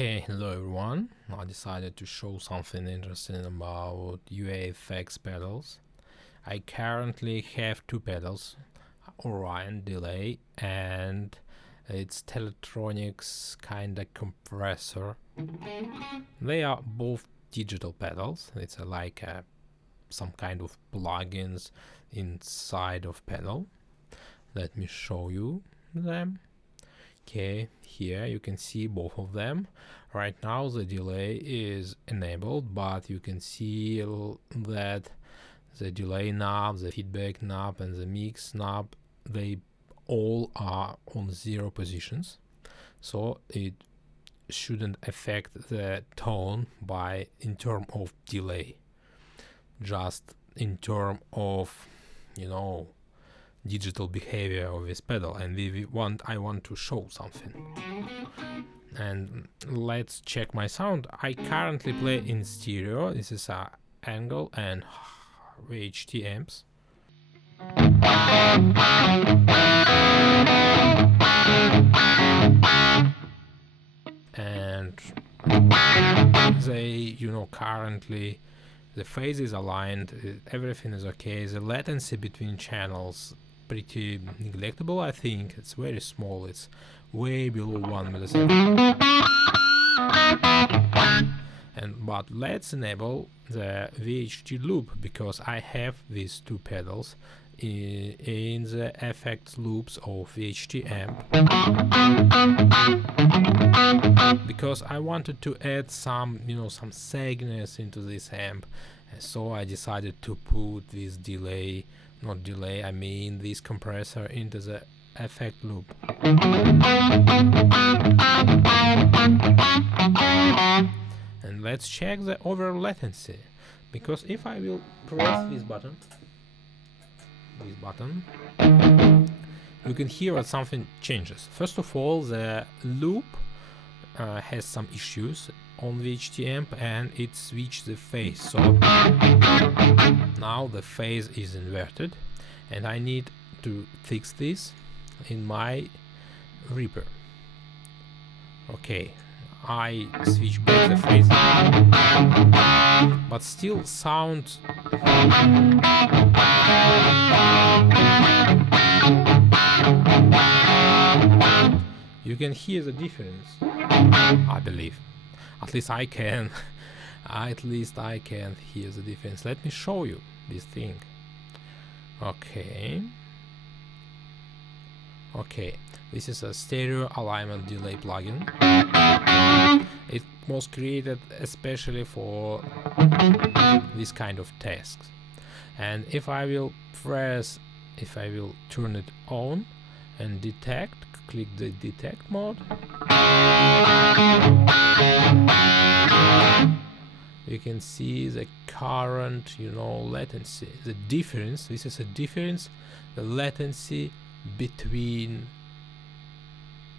Okay, hello everyone. I decided to show something interesting about UAFX pedals. I currently have two pedals, Orion delay and its Teletronix kinda compressor. They are both digital pedals. It's like some kind of plugins inside of pedal. Let me show you them. Okay, here you can see both of them. Right now the delay is enabled, but you can see that the delay knob, the feedback knob and the mix knob, they all are on 0 positions, so it shouldn't affect the tone in terms of delay, just in terms of, you know, digital behavior of this pedal. And I want to show something. And let's check my sound. I currently play in stereo. This is a angle and VHT amps. And they, currently the phase is aligned, everything is okay. The latency between channels pretty neglectable. I think it's very small, it's way below 1 millisecond. But let's enable the VHT loop, because I have these two pedals in the effect loops of VHT amp, because I wanted to add some some sagginess into this amp. So I decided to put this this compressor into the effect loop. And let's check the overall latency, because if I will press this button, you can hear that something changes. First of all, the loop has some issues on VHT amp and it switched the phase, so now the phase is inverted and I need to fix this in my Reaper. Okay, I switch back the phase, but still sound you can hear the difference, I believe. At least I can. At least I can hear the difference. Let me show you this thing. Okay, this is a stereo alignment delay plugin. It was created especially for this kind of tasks. And if I will turn it on and detect, click the detect mode, you can see the current latency, the difference. This is a difference, the latency between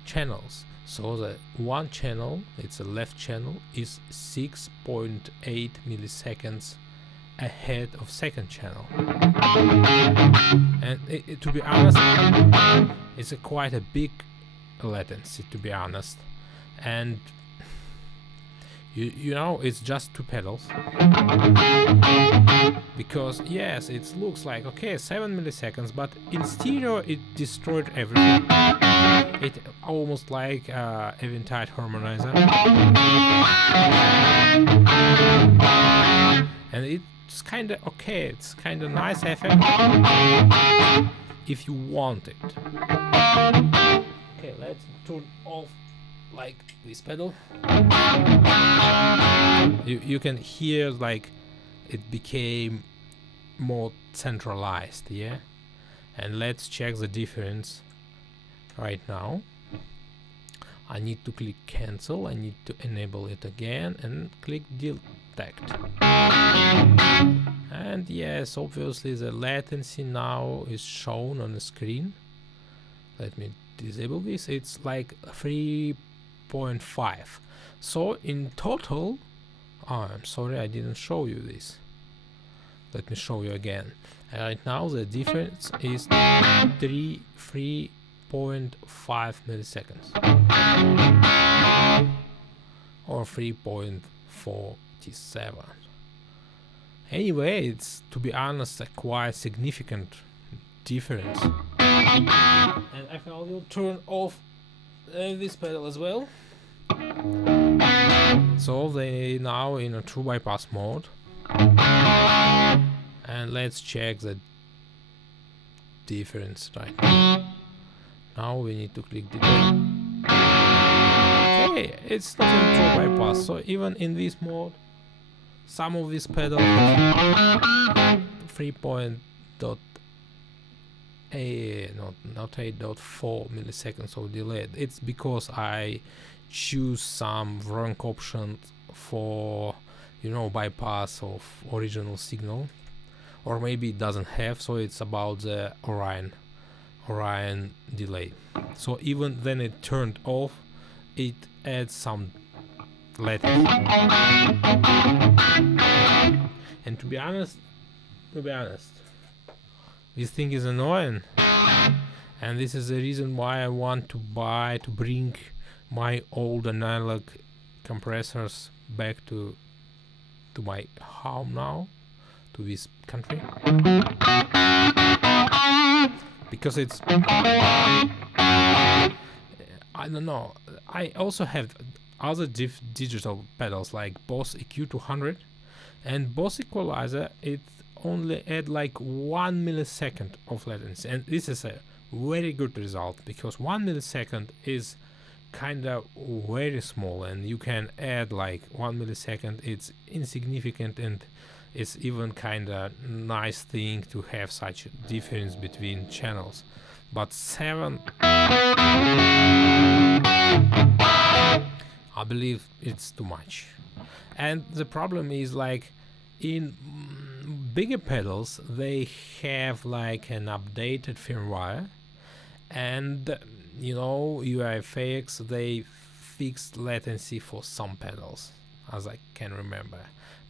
channels. So the one channel, it's a left channel, is 6.8 milliseconds ahead of second channel. And to be honest, it's quite a big latency, to be honest. And it's just two pedals, because yes, it looks like 7 milliseconds, but in stereo it destroyed everything. It almost like eventide harmonizer, and it's kind of it's kind of nice effect if you want it. Okay, let's turn off like this pedal. You can hear like it became more centralized, yeah. And let's check the difference right now. I need to click cancel, I need to enable it again and click detect. And yes, obviously the latency now is shown on the screen. Let me disable this. It's like 3.5. So in total, I'm sorry I didn't show you this. Let me show you again. Right now the difference is 3.5 milliseconds. or 3.47. Anyway, it's, to be honest, a quite significant difference. And I will turn off this pedal as well. So they now in a true bypass mode. And let's check the difference right now. Now we need to click delay. Okay, it's not in true bypass, so even in this mode, some of this pedal has 8.4 milliseconds of delay. It's because I choose some wrong option for, you know, bypass of original signal, or maybe it doesn't have, so it's about the Orion delay. So even then it turned off, it adds some latency. And to be honest, this thing is annoying, and this is the reason why I want to bring my old analog compressors back to my home now, to this country, because it's, I don't know, I also have other digital pedals like Boss EQ 200 and Boss Equalizer. It only add like 1 millisecond of latency, and this is a very good result, because 1 millisecond is kind of very small, and you can add like 1 millisecond. It's insignificant, and it's even kind of nice thing to have such a difference between channels. But 7, I believe it's too much. And the problem is, like, in bigger pedals they have like an updated firmware, and you know, UAFX, they fixed latency for some pedals, as I can remember,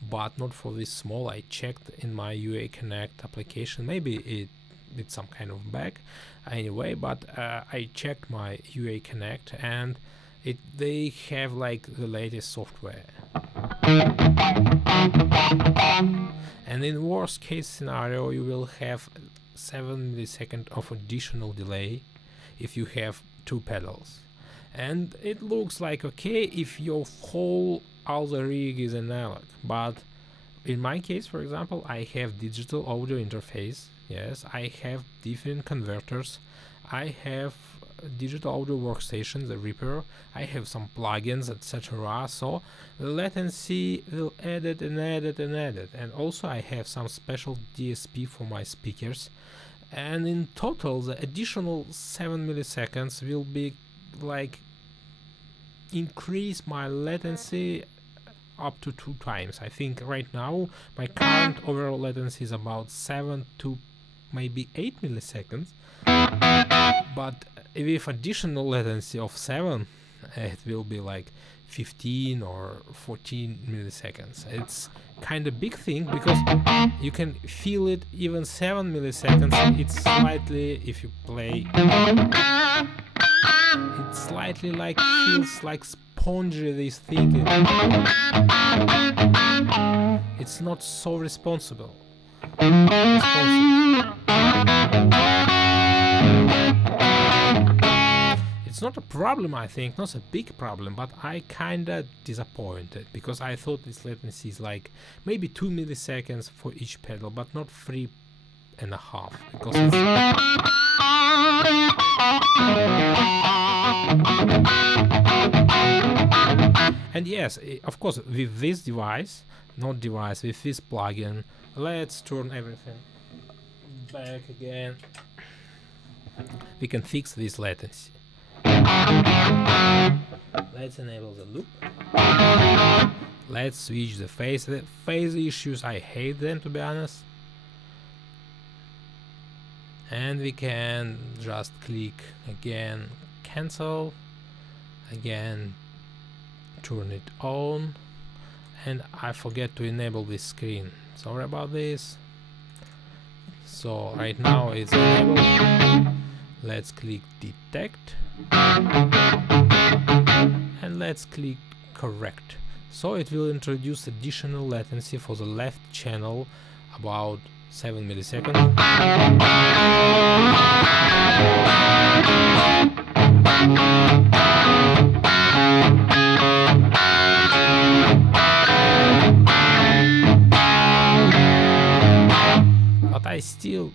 but not for this small. I checked in my UA Connect application, maybe it's some kind of bug anyway, but I checked my UA Connect, and they have like the latest software. And in worst case scenario, you will have 7 milliseconds of additional delay if you have 2 pedals. And it looks like okay if your whole other rig is analog, but in my case, for example, I have digital audio interface. Yes, I have different converters, I have digital audio workstation, the Reaper, I have some plugins, etc. So the latency will add it and add it and add it. And also I have some special DSP for my speakers, and in total the additional 7 milliseconds will be like increase my latency up to 2 times. I think right now my current overall latency is about 7 to maybe 8 milliseconds, but with additional latency of 7, it will be like 15 or 14 milliseconds. It's kind of big thing, because you can feel it. Even 7 milliseconds, it's slightly, if you play, it slightly like feels like spongy, this thing. It's not so responsible. It's not a problem, I think, not a big problem, but I kinda disappointed, because I thought this latency is like maybe 2 milliseconds for each pedal, but not 3.5, because it's and yes, of course, with this device, with this plugin, let's turn everything back again. We can fix this latency. Let's enable the loop. Let's switch the phase. The phase issues, I hate them, to be honest. And we can just click again, cancel, again turn it on, and I forget to enable this screen. Sorry about this. So right now it's enabled. Let's click detect, and let's click correct. So it will introduce additional latency for the left channel, about 7 milliseconds. But I still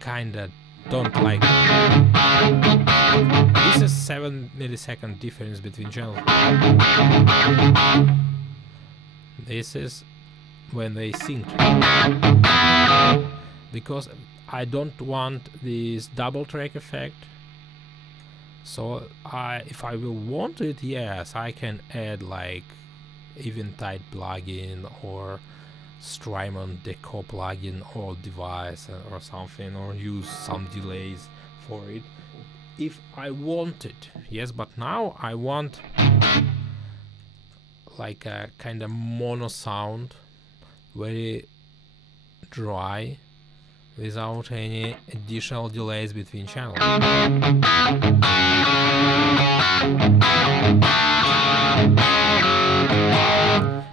kinda don't like it. This is 7 millisecond difference between channels. This is when they sync, because I don't want this double track effect. So if I will want it, yes, I can add like Eventide plugin or Strymon Deco plugin or device or something, or use some delays for it if I want it. Yes, but now I want like a kind of mono sound, very dry, without any additional delays between channels.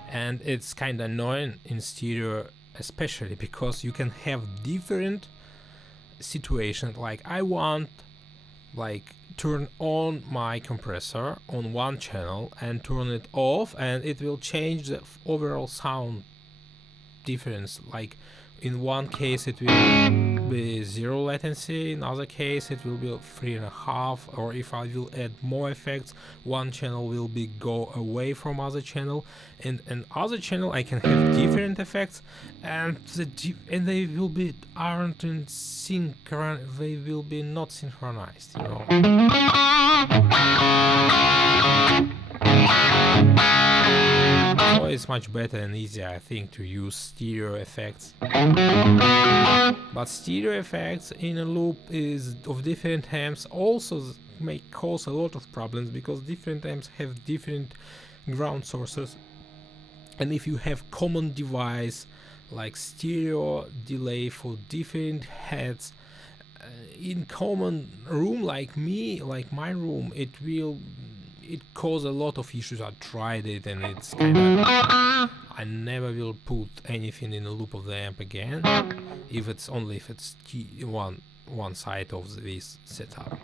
And it's kind of annoying in stereo, especially because you can have different situations. Like I want like turn on my compressor on one channel and turn it off, and it will change the overall sound difference. Like in one case it will be 0 latency, in other case it will be 3.5, or if I will add more effects, one channel will be go away from other channel, and other channel I can have different effects, and they will be aren't in sync, they will be not synchronized, you know. So it's much better and easier, I think, to use stereo effects. But stereo effects in a loop is of different amps also may cause a lot of problems, because different amps have different ground sources, and if you have common device like stereo delay for different heads in common room like my room, it cause a lot of issues. I tried it and it's kind of, I never will put anything in the loop of the amp again, if it's one side of this setup.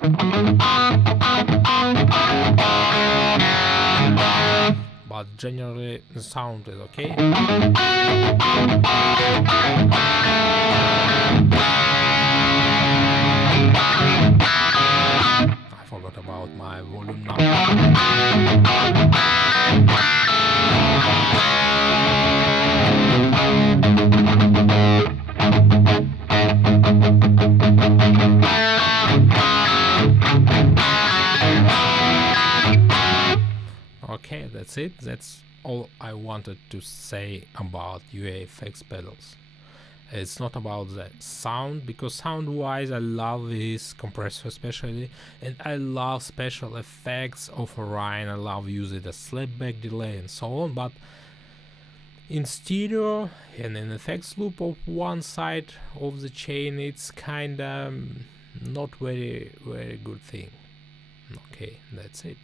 But generally the sound is okay. I forgot about my volume knob. Okay, that's it. That's all I wanted to say about UAFX pedals. It's not about the sound, because sound-wise I love this compressor especially, and I love special effects of Orion. I love using the slapback delay and so on, but in stereo and in effects loop of one side of the chain, it's kinda not very good thing. Okay, that's it.